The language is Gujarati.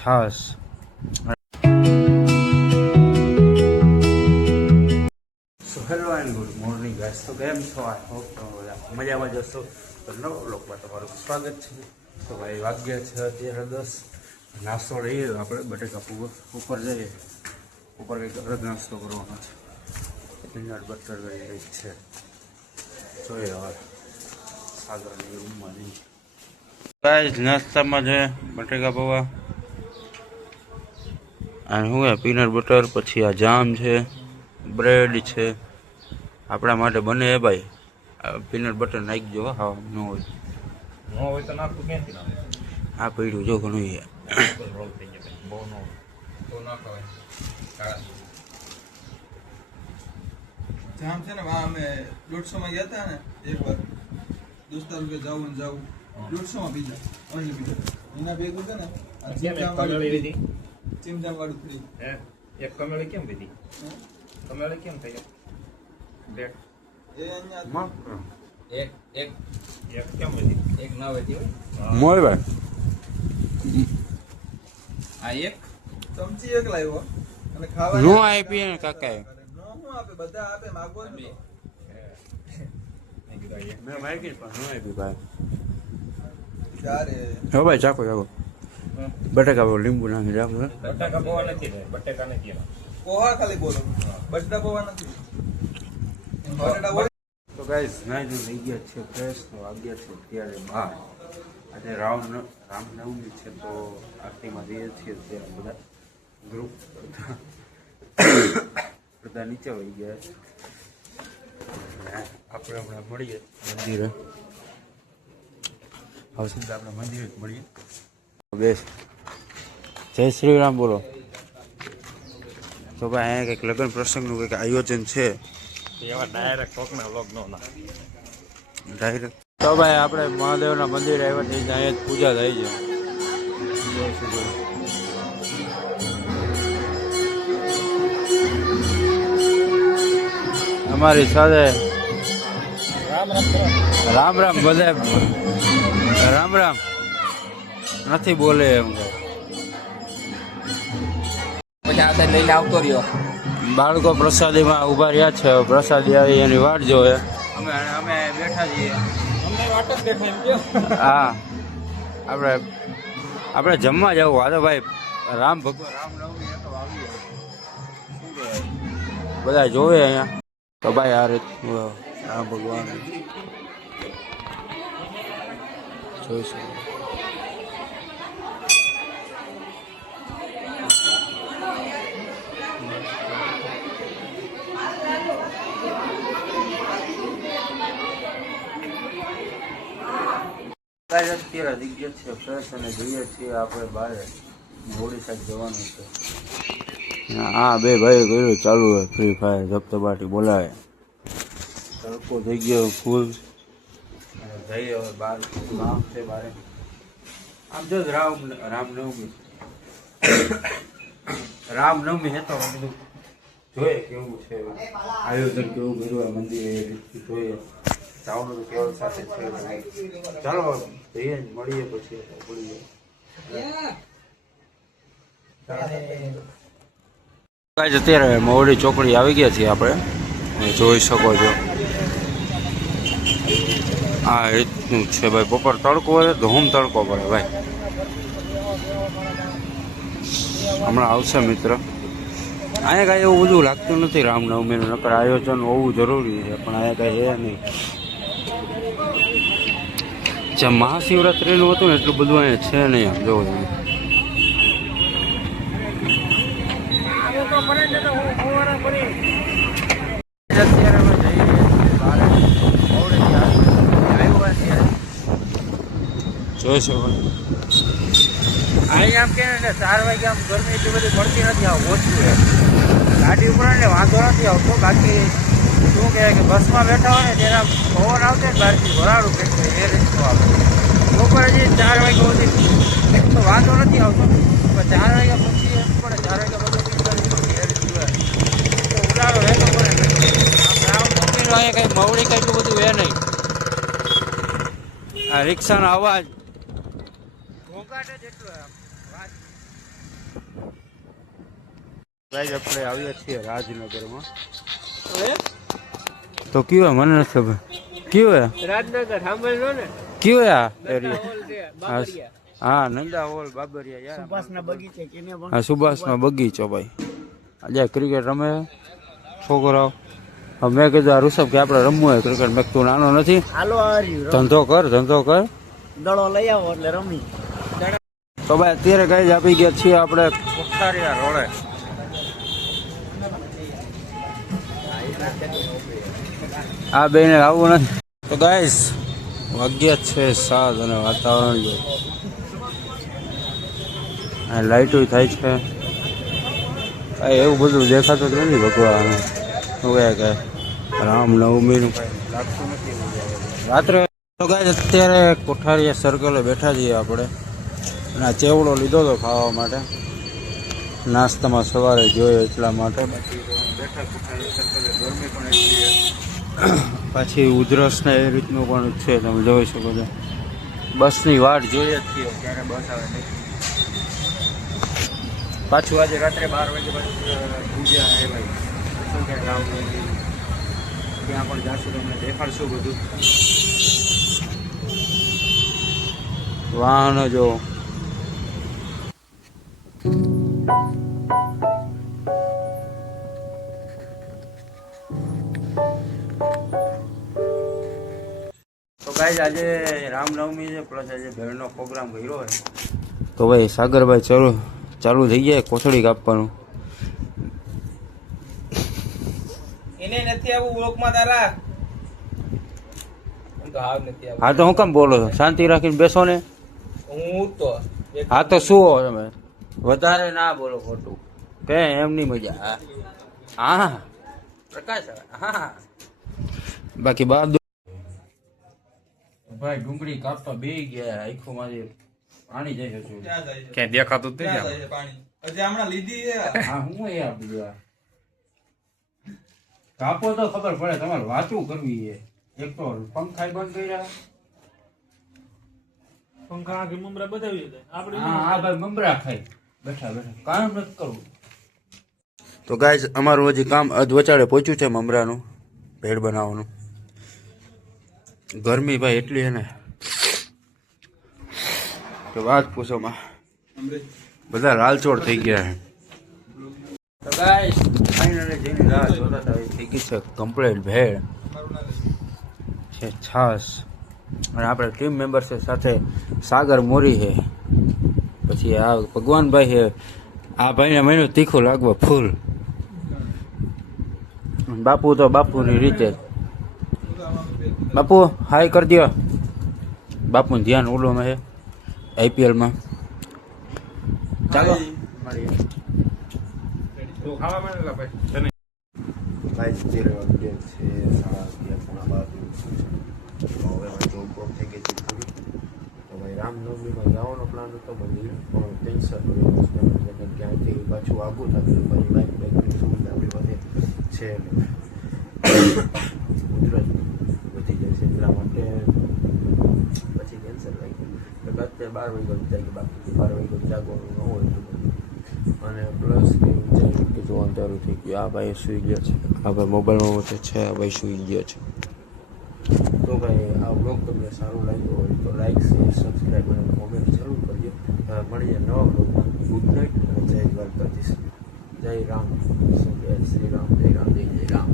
છાસ. So hello and good morning guys. તો કેમ છો? આઈ હોપ તમે મજામાં જશો. તો નવો વ્લોગમાં તમારું સ્વાગત છે. તો ભાઈ વાગ્યા છે અત્યારે 10. નાસ્તો લઈએ આપણે બટેકા પૂર ઉપર જઈએ. ઉપર કંઈક અલગ નાસ્તો કરવાનો છે. પીનટ બટર કંઈક છે. જોઈએ હવે સાગરની રૂમમાં જઈએ. ગાઈસ નાસ્તામાં છે બટેકા પૌવા અને શું છે પીનટ બટર, પછી આ જામ છે, બ્રેડ છે. આપણા માટે બને હે ભાઈ. પીનટ બટર નાખજો. હા ન હોય તો નાખું ક્યાંથી નાખું? આ પીડ્યું જો ઘણું છે. રોલ થઈ જાય બહુ ન તો ના ખવાય. જામ છે ને અમે 150 માં ગયા હતા ને એક વાર દોસ્તાર કે જાવું 150 માં પીધા અનલિમિટેડ એના ભેગું છે ને આ ચીમજામ વાળું ફ્રી. હે એક કમેળી કેમ પીધી? કમેળી કેમ થઈ બ્રેડ એ અહીંયા એક કેમ પીધી? એક ના વધી હોય મોય ભાઈ આ એક ચમચી એક લાવ્યો અને ખાવા નો આપીએ ને કાકા નો હું આપે બધા આપે માગવો ને મેં માગી પણ નો આપી ભાઈ. ત્યારે હો ભાઈ ચાકો બટેકા બહુ લીંબુ નાખી ચાકો. બટાકા પૌવા નથી રે, બટાકા નથી એના. પોહા ખાલી બોલો બટા પોહા નથી બટાટા હોય. તો ગાઈસ નાઈ થઈ ગયા છે ફ્રેશ. તો વાગ્યા છે અત્યારે 12. આજે રામનવમી છે તો આરતીમાં જઈએ છીએ ત્યારે બધા ગ્રુપ બધા નીચે વહી ગયા છે. આપણે હમણાં મળીએ મંદિરે. હવે સીધા આપણે મંદિરે જ મળીએ. બેસ જય શ્રી રામ બોલો. તો ભાઈ અહીંયા કંઈક લગ્ન પ્રસંગનું કંઈક આયોજન છે. એવા ડાયરેક્ટ કોકના વ્લોગ નો ના ડાયરેક્ટ. તો ભાઈ આપણે મહાદેવના મંદિરે આવ્યા છીએ. અહીંયા જ પૂજા થાય છે. અમારી સાથે રામ રામ બધા રામ રામ નથી બોલે એમ. પછી લઈને આવતો રહ્યો. બાળકો પ્રસાદીમાં ઊભા રહ્યા છે. પ્રસાદી આવી એની વાટ જોવે. અમે બેઠા છીએ. અમને વાટ જ દેખાય એમ કે હા આપણે જમવા જવું. હા તો ભાઈ રામ ભગવાન રામનવમી તો આવી શું કહેવાય બધા જોવે અહીંયા. તો ભાઈ આ રીતનું રામ ભગવાન જોઈ શકો. અત્યારે જગ્યા છે ફ્રેશ અને જઈએ છીએ આપણે બહાર મોડી સાઈડ જવાનું છે. હા બે ભાઈ કર્યું ચાલુ હોય ફ્રી ફાયર ધબધબાટી બોલાવે. તડકો થઈ ગયો ફૂલ. જઈએ હવે બહાર ગામ છે બારે. આમ જો રામનવમી રામનવમી હે તો બધું જોઈએ કેવું છે આયોજન કેવું કર્યું આ મંદિરે એ રીતથી જોઈએ. જવાનું તો કેવળ સાથે છે. ચાલો જઈએ મળીએ પછી મળીએ. અત્યારે મોવડી ચોકડી આવી ગયા છીએ આપણે. જોઈ શકો છો આ રીતનું છે ભાઈ. બપોર તડકો હોય ધૂમ તડકો પડે ભાઈ. હમણાં આવશે મિત્ર. અહીંયા કાંઈ એવું બધું લાગતું નથી રામનવમીનું. નકર આયોજન હોવું જરૂરી છે પણ અહીંયા કાંઈ છે નહીં. જેમ મહાશિવરાત્રિનું હતું ને એટલું બધું અહીંયા છે નહીં. આમ જોવો તમે. જોઈ શકો અહીંયા આમ કે ને 4 વાગે આમ ગરમી એટલી બધી પડતી નથી. આવું ઓછું છે. ગાડી ઉપર ને વાંધો નથી આવતો. બાકી શું કહેવાય કે બસમાં બેઠા હોય ને ત્યારે પવન આવતો ને બહારથી વરાળું ફેંકતું એ રીતનું આવે. બપોરે જે 4 વાગ્યા સુધી તો વાંધો નથી આવતો પણ 4 વાગ્યા પછી એમ પડે 4 વાગ્યા બધું એ રીતનું હોય તો ઉડાડો રહેતો પડે. આમ રામનવમીનું અહીંયા કંઈ મવડી કંઈ એટલું બધું એ નહીં. આ રિક્ષાનો અવાજ ઘોંઘાટ જ એટલો વાત ગાઈસ આપણે આવ્યા છીએ રાજનગરમાં. તો કયું મને નથી ખબર કયું રાજનગર સાંભળ્યો ને કયું આ એરિયા? હા નંદા હોલ બાબરિયા યાર. સુભાષના બગીચે કેને પણ હા સુભાષનો બગીચો ભાઈ. આજે ક્રિકેટ રમે છોકરાઓ. હવે મેં કીધું આ ઋષભ કે આપણે રમવું હોય ક્રિકેટ. મેં તું નાનો નથી, હાલો હાર્યું ધંધો કર. દડો લઈ આવો એટલે રમી. તો ભાઈ અત્યારે ગાઈસ આપી ગયા છીએ આપણે કોઠારિયા રોડે. આ બેને આવવું નથી. તો ગાઈસ વાગ્યા છે 7 અને વાતાવરણ જો આ લાઈટો થાય છે. કાંઈ એવું બધું દેખાતું જ નથી. ભગવાન શું કહે કે રામનવમીનું કાંઈ લાગતું નથી રાત્રે. તો ગાઈસ અત્યારે કોઠારિયા સર્કલે બેઠા છીએ આપણે. અને આ ચેવડો લીધો હતો ખાવા માટે, નાસ્તામાં સવારે જોયો એટલા માટે. બાકી બેઠા કોઠારિયા સર્કલે ગરમી પણ એટલી છે. પાછી ઉધરસ ને એ રીતનું પણ છે, તમે જોઈ શકો છો. બસની વાટ જોઈએ જ છીએ ક્યારે બસ આવે નહીં. પાછું આજે રાત્રે 12 વાગે પૂજા હે ભાઈ. શું કે રામનવમી ત્યાં પણ જાશું, તમને દેખાડશું બધું. વાહનો જો તો ગાઈસ આજે રામનવમી છે, પ્લસ આજે ભેળનો પ્રોગ્રામ કર્યો હોય. તો ભાઈ સાગરભાઈ ચાલુ થઈ જાય કોથળી કાપવાનું. એને નથી આવું બ્લોકમાં તારા. હું તો હાવ નથી આવું. હા તો હું કેમ બોલો છો? શાંતિ રાખીને બેસો ને. હું તો હા તો શું હો તમે વધારે ના બોલો ખોટું કે એમની મજા. હા પ્રકાશ હા. બાકી બાદ ભાઈ ડુંગળી કાપવા બે ગયા આંખોમાંથી પાણી જાય છે. ક્યાં જાય છે? ક્યાંય દેખાતું જ ક્યાં નથી. જાય છે પાણી? હજી હમણાં લીધી છે. હા હું એ બધું કાપો તો ખબર પડે. તમારે વાતું કરવી છે. એક તો પંખા બંધ કર્યા. પંખા આગે મમરા બતાવી દે આપણે. હા ભાઈ મમરા ખાઈ બેઠા બેઠા કામ નથી કરવું. તો ગાઈસ અમારું હજી કામ અધવચાળે પહોંચ્યું છે મમરાનું ભેળ બનાવવાનું. ગરમી ભાઈ એટલી છે ને કે વાત પૂછોમાં. બધા લાલચોળ થઈ ગયા છે. તો ગાઈસ ફાઇનલી જેની રાહ જોતા હતા એ થઈ ગઈ છે કમ્પ્લીટ ભેળ છે, છાશ. અને આપણે ટીમ મેમ્બર છે સાથે સાગર મોરી છે, પછી આ ભગવાનભાઈ છે. આ ભાઈને મહિનો તીખું લાગવા ફૂલ. બાપુ તો બાપુની રીતે. બાપુ હાય કરી દો. બાપુનું ધ્યાન ઓલોમાં છે IPLમાં. ચાલો મળીએ. તો ખાવા માંડેલા ભાઈ. ભાઈ 13 વાગે છે, 11:30 હવે જોબ થઈ ગઈ છે પૂરી. તો ભાઈ રામનવમીમાં જવાનો પ્લાન હતો પણ કેન્સલ કર્યો. ક્યાંથી પાછું આગું થતું પછી બાઇકની સુવિધા આપણી પાસે છે ઉધરસ વધી જાય છે એટલા માટે પછી કેન્સલ થઈ ગયું. અત્યારે 12 વાગ્યા જાય કે બાકી 12 વાગ્યા જાગવાનું ન હોય એટલું બધું. અને પ્લસ કે જો અંધારું થઈ ગયું. આ ભાઈ સૂઈ ગયા છે. આ ભાઈ મોબાઈલમાં તો છે. આ ભાઈ સૂઈ ગયા છે. તો ભાઈ આ બ્લોગ તમને સારું લાગ્યું હોય તો લાઈક શેર સબસ્ક્રાઈબ અને કોમેન્ટ જરૂર કરજો. મળીએ નવા બ્લોગમાં. ગુડ નાઇટ અને જય દ્વારકાધીશ. જય રામ. શ્રી રામ જય રામ જય રામ.